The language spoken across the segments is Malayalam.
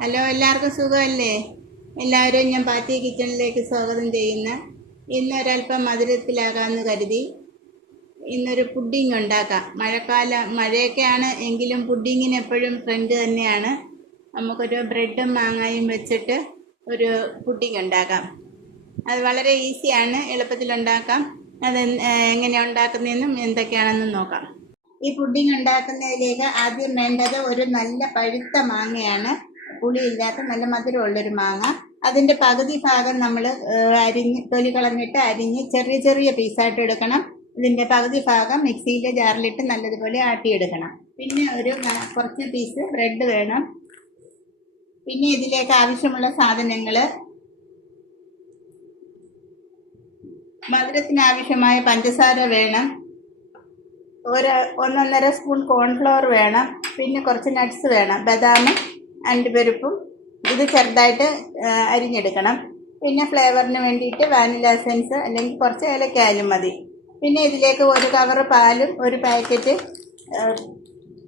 ഹലോ, എല്ലാവർക്കും സുഖമല്ലേ? എല്ലാവരും ഞാൻ പാറ്റി കിച്ചണിലേക്ക് സ്വാഗതം ചെയ്യുന്ന ഇന്ന് ഒരല്പം മധുരത്തിലാകാമെന്ന് കരുതി ഇന്നൊരു പുഡിംഗ് ഉണ്ടാക്കാം. മഴയൊക്കെയാണ് എങ്കിലും പുഡിങ്ങിന് എപ്പോഴും ട്രെൻഡ് തന്നെയാണ്. നമുക്കൊരു ബ്രെഡും മാങ്ങയും വെച്ചിട്ട് ഒരു പുഡിംഗ് ഉണ്ടാക്കാം. അത് വളരെ ഈസിയാണ്, എളുപ്പത്തിലുണ്ടാക്കാം. അത് എങ്ങനെയാണ് ഉണ്ടാക്കുന്നതെന്നും എന്തൊക്കെയാണെന്നും നോക്കാം. ഈ പുഡിംഗ് ഉണ്ടാക്കുന്നതിലേക്ക് ആദ്യം വേണ്ടത് ഒരു നല്ല പഴുത്ത മാങ്ങയാണ്. പുളിയില്ലാത്ത നല്ല മധുരമുള്ളൊരു മാങ്ങ. അതിൻ്റെ പകുതി ഭാഗം നമ്മൾ തൊലി കളഞ്ഞിട്ട് അരിഞ്ഞ് ചെറിയ ചെറിയ പീസായിട്ട് എടുക്കണം. ഇതിൻ്റെ പകുതി ഭാഗം മിക്സിയിലെ ജാറിലിട്ട് നല്ലതുപോലെ ആട്ടിയെടുക്കണം. പിന്നെ കുറച്ച് പീസ് ബ്രെഡ് വേണം. പിന്നെ ഇതിലേക്ക് ആവശ്യമുള്ള സാധനങ്ങൾ: മധുരത്തിന് ആവശ്യമായ പഞ്ചസാര വേണം, 1-1.5 സ്പൂൺ കോൺഫ്ലവർ വേണം, പിന്നെ കുറച്ച് നട്ട്സ് വേണം, ബദാമും അണ്ടിപ്പരിപ്പും. ഇത് ചെറുതായിട്ട് അരിഞ്ഞെടുക്കണം. പിന്നെ ഫ്ലേവറിന് വേണ്ടിയിട്ട് വാനില എസൻസ് അല്ലെങ്കിൽ കുറച്ച് ഏലക്കായാലും മതി. പിന്നെ ഇതിലേക്ക് 1 കവർ പാലും 1 പാക്കറ്റ്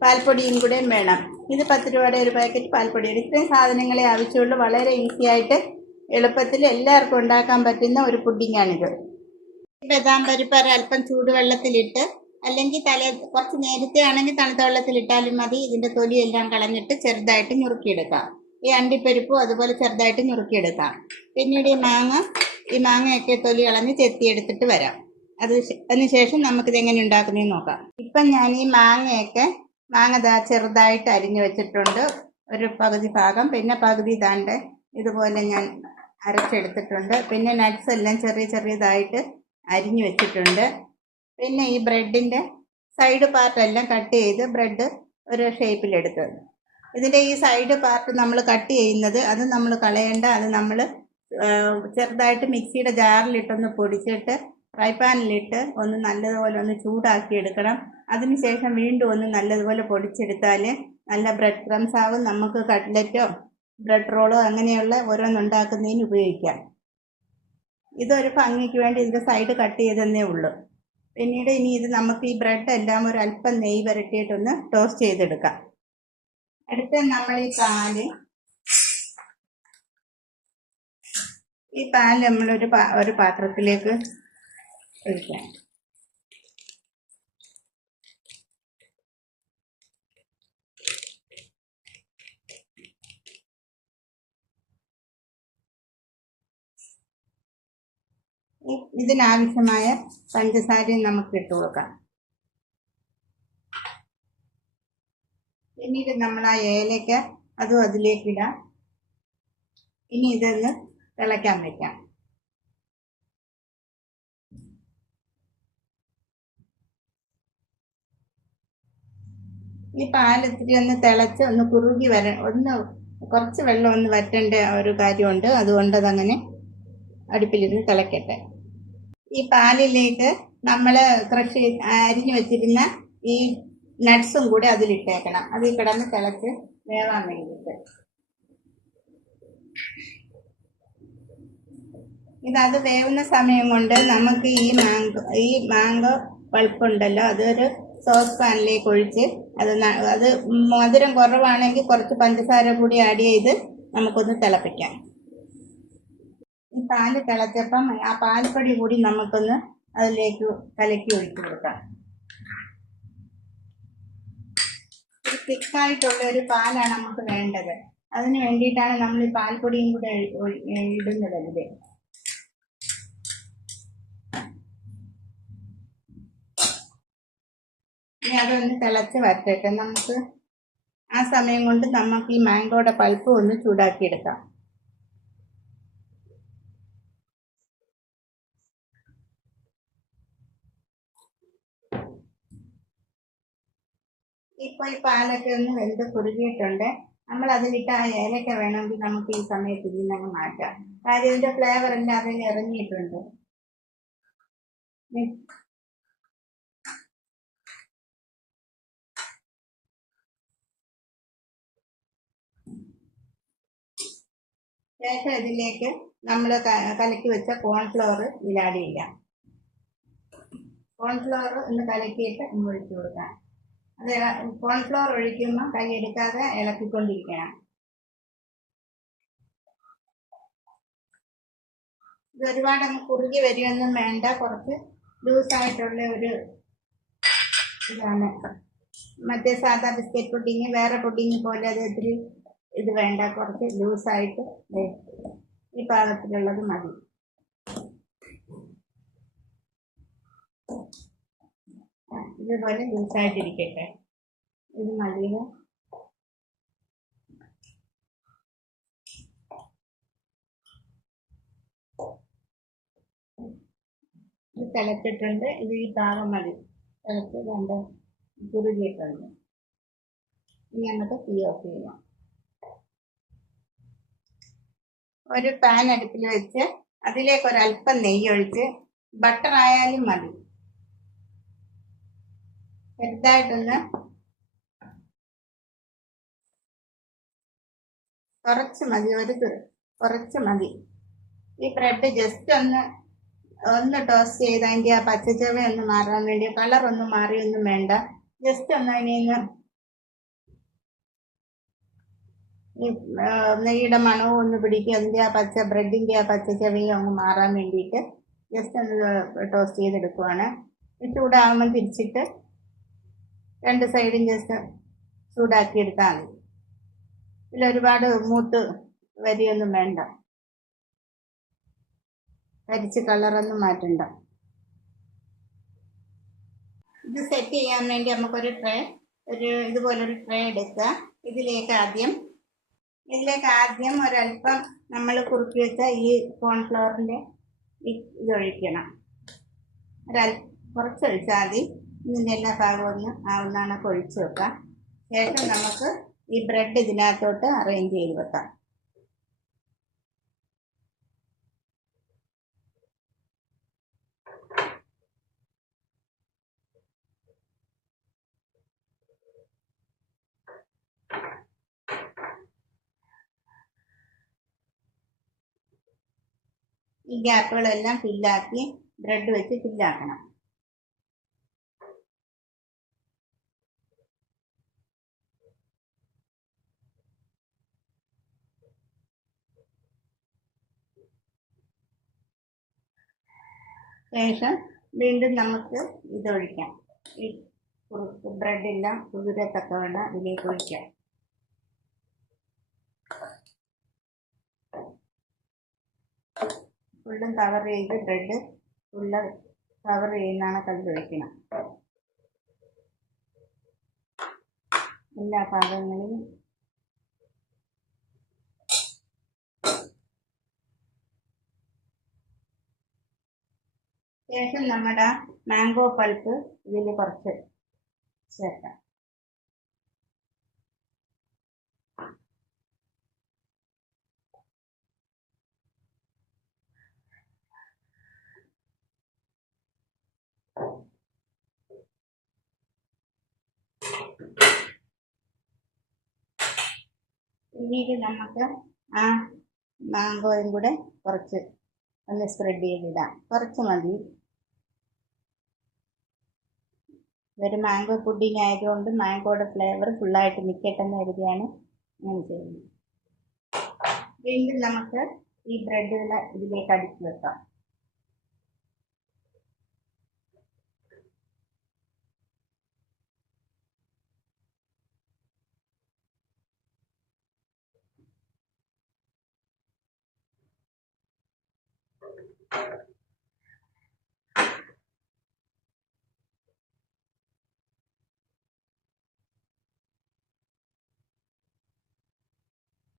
പാൽപ്പൊടിയും കൂടെ വേണം. ഇത് 10 രൂപയുടെ ഒരു പാക്കറ്റ് പാൽപ്പൊടിയാണ്. ഇത്രയും സാധനങ്ങളെ ആവശ്യമുള്ളൂ. വളരെ ഈസി ആയിട്ട് എളുപ്പത്തിൽ എല്ലാവർക്കും ഉണ്ടാക്കാൻ പറ്റുന്ന ഒരു പുഡിങ്ങാണിത്. ബദാം പരിപ്പ് അല്പം ചൂടുവെള്ളത്തിലിട്ട്, അല്ലെങ്കിൽ കുറച്ച് നേരത്തെ ആണെങ്കിൽ തണുത്ത വെള്ളത്തിലിട്ടാലും മതി. ഇതിൻ്റെ തൊലിയെല്ലാം കളഞ്ഞിട്ട് ചെറുതായിട്ട് ഞുറുക്കിയെടുക്കാം. ഈ അണ്ടിപ്പരിപ്പും അതുപോലെ ചെറുതായിട്ട് ഞുറുക്കിയെടുക്കാം. പിന്നീട് ഈ മാങ്ങയൊക്കെ തൊലി കളഞ്ഞ് ചെത്തിയെടുത്തിട്ട് വരാം. അതിനുശേഷം നമുക്കിത് എങ്ങനെ ഉണ്ടാക്കുന്നതെന്ന് നോക്കാം. ഇപ്പം ഞാൻ ഈ മാങ്ങ ചെറുതായിട്ട് അരിഞ്ഞു വെച്ചിട്ടുണ്ട്, ഒരു പകുതി ഭാഗം. പിന്നെ പകുതി താണ്ട് ഇതുപോലെ ഞാൻ അരച്ചെടുത്തിട്ടുണ്ട്. പിന്നെ നട്ട്സ് എല്ലാം ചെറിയതായിട്ട് അരിഞ്ഞു വെച്ചിട്ടുണ്ട്. പിന്നെ ഈ ബ്രെഡിൻ്റെ സൈഡ് പാർട്ടെല്ലാം കട്ട് ചെയ്ത് ബ്രെഡ് ഒരു ഷേപ്പിലെടുത്ത്, ഇതിൻ്റെ ഈ സൈഡ് പാർട്ട് നമ്മൾ കട്ട് ചെയ്യുന്നത് അത് നമ്മൾ കളയേണ്ട. അത് നമ്മൾ ചെറുതായിട്ട് മിക്സിയുടെ ജാറിലിട്ടൊന്ന് പൊടിച്ചിട്ട് ഫ്രൈ പാനിലിട്ട് നല്ലതുപോലെ ചൂടാക്കി എടുക്കണം. അതിനുശേഷം വീണ്ടും നല്ലതുപോലെ പൊടിച്ചെടുത്താൽ നല്ല ബ്രെഡ് ക്രംസ് ആവും. നമുക്ക് കട്ട്ലറ്റോ ബ്രെഡ് റോളോ അങ്ങനെയുള്ള ഓരോന്നുണ്ടാക്കുന്നതിന് ഉപയോഗിക്കാം. ഇതൊരു ഭംഗിക്ക് വേണ്ടി ഇതിൻ്റെ സൈഡ് കട്ട് ചെയ്തെന്നേ ഉള്ളൂ. പിന്നീട് ഇത് നമുക്ക് ഈ ബ്രെഡ് എല്ലാം ഒരു അല്പം നെയ്യ് പുരട്ടിയിട്ടൊന്ന് ടോസ്റ്റ് ചെയ്തെടുക്കാം. അടുത്ത നമ്മൾ ഈ പാൽ നമ്മളൊരു പാത്രത്തിലേക്ക് ഒഴിക്കാം. ഇതിനാവശ്യമായ പഞ്ചസാരയും നമുക്ക് ഇട്ട് കൊടുക്കാം. പിന്നീട് നമ്മൾ ആ ഏലക്ക അതും അതിലേക്കിടാം. ഇനി ഇതൊന്ന് തിളയ്ക്കാൻ വയ്ക്കാം. ഈ പാൽ ഇത്തിരി തിളച്ച് കുറുകി കുറച്ച് വെള്ളം വറ്റേണ്ട ഒരു കാര്യമുണ്ട്. അതുകൊണ്ട് അതങ്ങനെ അടുപ്പിലിരുന്ന് തിളക്കട്ടെ. ഈ പാലിലേക്ക് നമ്മൾ അരിഞ്ഞു വെച്ചിരുന്ന ഈ നട്ട്സും കൂടെ അതിലിട്ടേക്കണം. അതിൽ കിടന്ന് തിളച്ച് വേവാൻ വേണ്ടിയിട്ട്. അത് വേവുന്ന സമയം കൊണ്ട് നമുക്ക് ഈ മാംഗോ പൾപ്പുണ്ടല്ലോ, അതൊരു സോസ് പാനിലേക്ക് ഒഴിച്ച് അത് മധുരം കുറവാണെങ്കിൽ കുറച്ച് പഞ്ചസാര കൂടി ആഡ് ചെയ്ത് നമുക്കൊന്ന് തിളപ്പിക്കാം. ഈ പാല് തിളച്ചപ്പം ആ പാൽപ്പൊടി കൂടി നമുക്കൊന്ന് അതിലേക്ക് കലക്കി ഒഴിച്ചു കൊടുക്കാം. ഒരു തിക്കായിട്ടുള്ള ഒരു പാലാണ് നമുക്ക് വേണ്ടത്. അതിന് വേണ്ടിയിട്ടാണ് നമ്മൾ ഈ പാൽപ്പൊടിയും കൂടെ ഇടുന്നത് അതിൽ. ഇനി അതൊന്ന് തിളച്ച് വരട്ടെ. നമുക്ക് ആ സമയം കൊണ്ട് നമുക്ക് ഈ മാംഗോയുടെ പൾപ്പ് ഒന്ന് ചൂടാക്കിയെടുക്കാം. ഇപ്പോൾ ഈ പാലൊക്കെ വെന്ത് കുറുകിയിട്ടുണ്ട്. നമ്മൾ അതിലിട്ട് ആ ഏലക്ക വേണമെങ്കിൽ നമുക്ക് ഈ സമയത്ത് ഇതിനങ്ങ് മാറ്റാം. കാര്യം ഇതിൻ്റെ ഫ്ലേവർ എല്ലാം അതിന് ഇറങ്ങിയിട്ടുണ്ട്. ശേഷം ഇതിലേക്ക് നമ്മൾ കലക്കി വെച്ച കോൺഫ്ലവർ ഇതിൽ ആഡ് ചെയ്യാം. കോൺഫ്ലവർ കലക്കിയിട്ട് ഒഴിച്ചു കൊടുക്കാം. അത് കോൺഫ്ലവർ ഒഴിക്കുമ്പോൾ കൈ എടുക്കാതെ ഇളക്കിക്കൊണ്ടിരിക്കണം. ഇത് ഒരുപാട് അങ്ങ് കുറുകി വരികയൊന്നും വേണ്ട, കുറച്ച് ലൂസായിട്ടുള്ള ഒരു ഇതാണ്. മറ്റേ സാധാ ബിസ്ക്കറ്റ് പുഡിങ് വേറെ പുഡിങ് പോലെ അത് ഇത്തിരി ഇത് വേണ്ട, കുറച്ച് ലൂസായിട്ട് ഈ പാകത്തിലുള്ളത് മതി. ഇതുപോലെ ലൂസായിട്ടിരിക്കട്ടെ, ഇത് മതി. ഇത് തിളച്ചിട്ടുണ്ട്, ഇത് ഈ പാകം മതി. തിളച്ച് രണ്ട് കുറുകിയിട്ടുണ്ട്. ഇനി നമുക്ക് തീ ഓഫ് ചെയ്യാം. ഒരു പാൻ അടുപ്പിൽ വെച്ച് അതിലേക്ക് ഒരല്പം നെയ്യ് ഒഴിച്ച്, ബട്ടർ ആയാലും മതി, ചെറുതായിട്ടൊന്ന് കുറച്ച് മതി, കുറച്ച് മതി. ഈ ബ്രെഡ് ജസ്റ്റ് ഒന്ന് ടോസ്റ്റ് ചെയ്ത് അതിൻ്റെ ആ പച്ചച്ചവ ഒന്ന് മാറാൻ വേണ്ടി, കളറൊന്നും മാറിയൊന്നും വേണ്ട, ജസ്റ്റ് ഒന്ന് അതിന് ഈ നെയ്യുടെ മണവും ഒന്ന് പിടിക്കും, അതിൻ്റെ ആ ബ്രെഡിൻ്റെ ആ പച്ചച്ചവയും അങ്ങ് മാറാൻ വേണ്ടിയിട്ട് ജസ്റ്റ് ഒന്ന് ടോസ്റ്റ് ചെയ്തെടുക്കുവാണ്. ചൂടാകുമ്പോൾ തിരിച്ചിട്ട് രണ്ട് സൈഡും ജസ്റ്റ് ചൂടാക്കി എടുത്താൽ മതി. ഇതിലൊരുപാട് മൂത്ത് വരിയൊന്നും വേണ്ട, കരിച്ച് കളറൊന്നും മാറ്റണ്ട. ഇത് സെറ്റ് ചെയ്യാൻ വേണ്ടി നമുക്കൊരു ഇതുപോലൊരു ട്രേ എടുക്കുക. ഇതിലേക്ക് ആദ്യം ഒരല്പം നമ്മൾ കുറുക്കി വെച്ച ഈ കോൺഫ്ലവറിൻ്റെ ഇതൊഴിക്കണം. കുറച്ചൊഴിച്ചാൽ മതി. ഇതിൻ്റെ എല്ലാ ഭാഗവും ഒന്ന് ആവുന്നതാണ് ഒഴിച്ച് വെക്കാം. ശേഷം നമുക്ക് ഈ ബ്രെഡ് ഇതിനകത്തോട്ട് അറേഞ്ച് ചെയ്ത് വെക്കാം. ഈ ഗ്യാപ്പുകളെല്ലാം ഫില്ലാക്കി ബ്രെഡ് വെച്ച് ഫില്ലാക്കണം. ശേഷം വീണ്ടും നമുക്ക് ഇതൊഴിക്കാം. ഈ ബ്രെഡെല്ലാം കുതിരത്തക്കവണ്ണം ഇതിലേക്ക് ഒഴിക്കാം. ഫുള്ളും കവർ ചെയ്ത് ബ്രെഡ് ഫുള്ള് കവർ ചെയ്യുന്നതാണ് കയ്യിലൊഴിക്കണം. എല്ലാ ഭാഗങ്ങളിലും ശേഷം നമ്മുടെ മാംഗോ പൾപ്പ് ഇതിൽ കുറച്ച് ചേർക്കാം. പിന്നീട് നമുക്ക് ആ മാംഗോയും കൂടെ കുറച്ച് ഒന്ന് സ്പ്രെഡ് ചെയ്തിടാം. കുറച്ച് മതി. ഇതൊരു മാംഗോ പുഡിംഗ് ആയതുകൊണ്ട് മാംഗോയുടെ ഫ്ലേവർ ഫുള്ളായിട്ട് നിൽക്കട്ടെന്ന് കരുതിയാണ് ഞാൻ ചെയ്യുന്നത്. വീണ്ടും നമുക്ക് ഈ ബ്രെഡുകൾ ഇതിലേക്ക് അടിച്ചു വെക്കാം.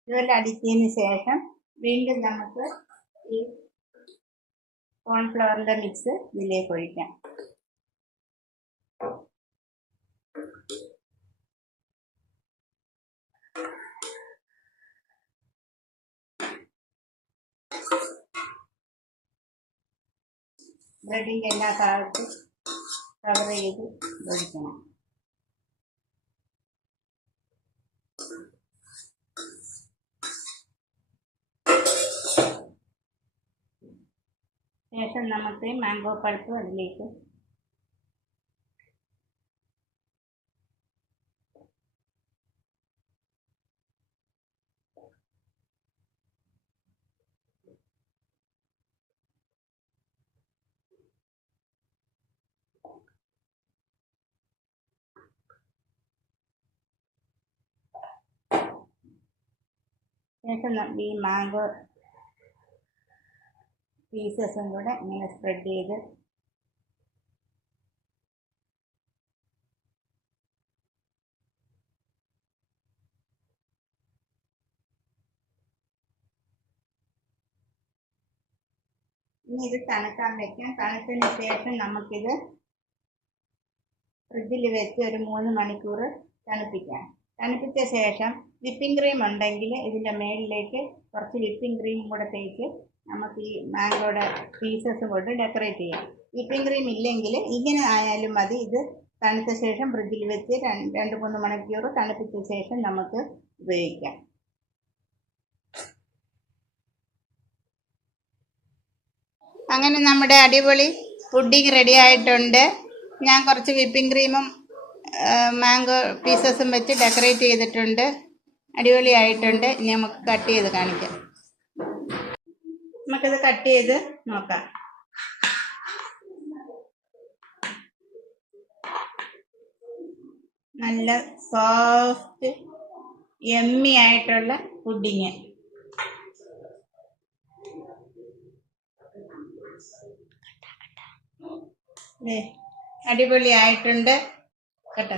ഇതുപോലെ അടിച്ചതിന് ശേഷം വീണ്ടും നമുക്ക് ഈ കോൺഫ്ലവറിൻ്റെ മിക്സ് ഇതിലേക്ക് ഒഴിക്കാം. ബ്രെഡിൻ്റെ എല്ലാ ഭാഗത്തും കവർ ചെയ്ത് ഒഴിക്കണം. ശേഷം നമുക്ക് മാംഗോ പൾപ്പ് അതിലേക്ക് ശേഷം ഈ മാംഗോ പീസസും കൂടെ ഇങ്ങനെ സ്പ്രെഡ് ചെയ്ത് ഇനി ഇത് തണുക്കാൻ വെക്കാം. തണുത്തതിന് ശേഷം നമുക്കിത് ഫ്രിഡ്ജിൽ വെച്ച് ഒരു 3 മണിക്കൂർ തണുപ്പിക്കാം. തണുപ്പിച്ച ശേഷം വിപ്പിംഗ് ക്രീം ഉണ്ടെങ്കിൽ ഇതിൻ്റെ മേളിലേക്ക് കുറച്ച് വിപ്പിംഗ് ക്രീം കൂടെ തേച്ച് നമുക്ക് ഈ മാംഗോയുടെ പീസസ് കൊണ്ട് ഡെക്കറേറ്റ് ചെയ്യാം. വിപ്പിംഗ് ക്രീം ഇല്ലെങ്കിൽ ഇങ്ങനെ ആയാലും മതി. ഇത് തണുത്ത ശേഷം ഫ്രിഡ്ജിൽ വെച്ച് 2-3 മണിക്കൂർ തണുപ്പിച്ച ശേഷം നമുക്ക് ഉപയോഗിക്കാം. അങ്ങനെ നമ്മുടെ അടിപൊളി പുഡിംഗ് റെഡി ആയിട്ടുണ്ട്. ഞാൻ കുറച്ച് വിപ്പിംഗ് ക്രീമും മാംഗോ പീസസും വെച്ച് ഡെക്കറേറ്റ് ചെയ്തിട്ടുണ്ട്. അടിപൊളിയായിട്ടുണ്ട്. ഇനി നമുക്ക് കട്ട് ചെയ്ത് കാണിക്കാം. നമുക്കിത് കട്ട് ചെയ്ത് നോക്കാം. നല്ല സോഫ്റ്റ് യമ്മി ആയിട്ടുള്ള പുഡിങ്. അടിപൊളിയായിട്ടുണ്ട് കേട്ടോ.